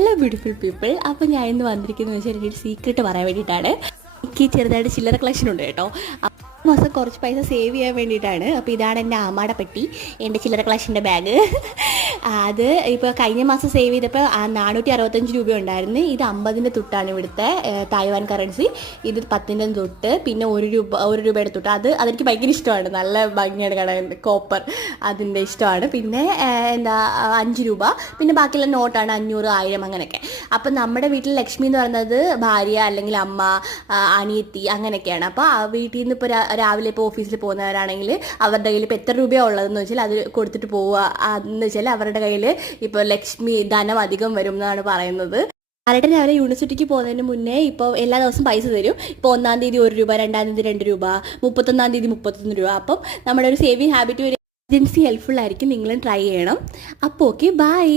Hello beautiful people. അപ്പോൾ ഞാൻ ഇന്ന് വന്നിരിക്കുന്നത് വെച്ചാൽ ഒരു സീക്രട്ട് പറയാൻ വേണ്ടിയിട്ടാണ്. എനിക്ക് ചെറുതായിട്ട് ചില്ലറ കളക്ഷൻ ഉണ്ട് കേട്ടോ. മാസം കുറച്ച് പൈസ സേവ് ചെയ്യാൻ വേണ്ടിയിട്ടാണ്. അപ്പോൾ ഇതാണ് എൻ്റെ ആമാടെ പെട്ടി, എൻ്റെ ചില്ലറ കളക്ഷൻ്റെ ബാഗ്. അത് ഇപ്പോൾ കഴിഞ്ഞ മാസം സേവ് ചെയ്തപ്പോൾ 465 രൂപ ഉണ്ടായിരുന്നു. ഇത് 50-ൻ്റെ തൊട്ടാണ് ഇവിടുത്തെ തായ്വാൻ കറൻസി. ഇത് 10-ൻ്റെ തൊട്ട്, പിന്നെ 1 രൂപയുടെ തൊട്ട്. അതെനിക്ക് ഭയങ്കര ഇഷ്ടമാണ്, നല്ല ഭംഗിയാണ് കാണാൻ, കോപ്പർ അതിൻ്റെ ഇഷ്ടമാണ്. പിന്നെ 5 രൂപ, പിന്നെ ബാക്കിയുള്ള നോട്ടാണ് 500, 1000 അങ്ങനെയൊക്കെ. അപ്പം നമ്മുടെ വീട്ടിൽ ലക്ഷ്മി എന്ന് പറയുന്നത് ഭാര്യ അല്ലെങ്കിൽ അമ്മ, അനിയത്തി അങ്ങനെയൊക്കെയാണ്. അപ്പോൾ ആ വീട്ടിൽ നിന്ന് ഇപ്പോൾ രാവിലെ ഇപ്പോൾ ഓഫീസിൽ പോകുന്നവരാണെങ്കിൽ അവരുടെ കയ്യിൽ ഇപ്പോൾ എത്ര രൂപയാണ് ഉള്ളതെന്ന് വെച്ചാൽ അത് കൊടുത്തിട്ട് പോവുക എന്ന് വെച്ചാൽ അവരുടെ കയ്യിൽ ഇപ്പോൾ ലക്ഷ്മി ധനം അധികം വരും എന്നാണ് പറയുന്നത്. രാവിലെ യൂണിവേഴ്സിറ്റിക്ക് പോകുന്നതിന് മുന്നേ ഇപ്പോൾ എല്ലാ ദിവസവും പൈസ തരും. ഇപ്പോൾ 1-ാം തീയതി 1 രൂപ, 2-ാം തീയതി 2 രൂപ, 31-ാം തീയതി 31 രൂപ. അപ്പം നമ്മുടെ ഒരു സേവിങ് ഹാബിറ്റ് ഒരു ഏജൻസി ഹെൽപ്ഫുൾ ആയിരിക്കും. നിങ്ങളും ട്രൈ ചെയ്യണം. അപ്പോൾ ഓക്കെ, ബൈ.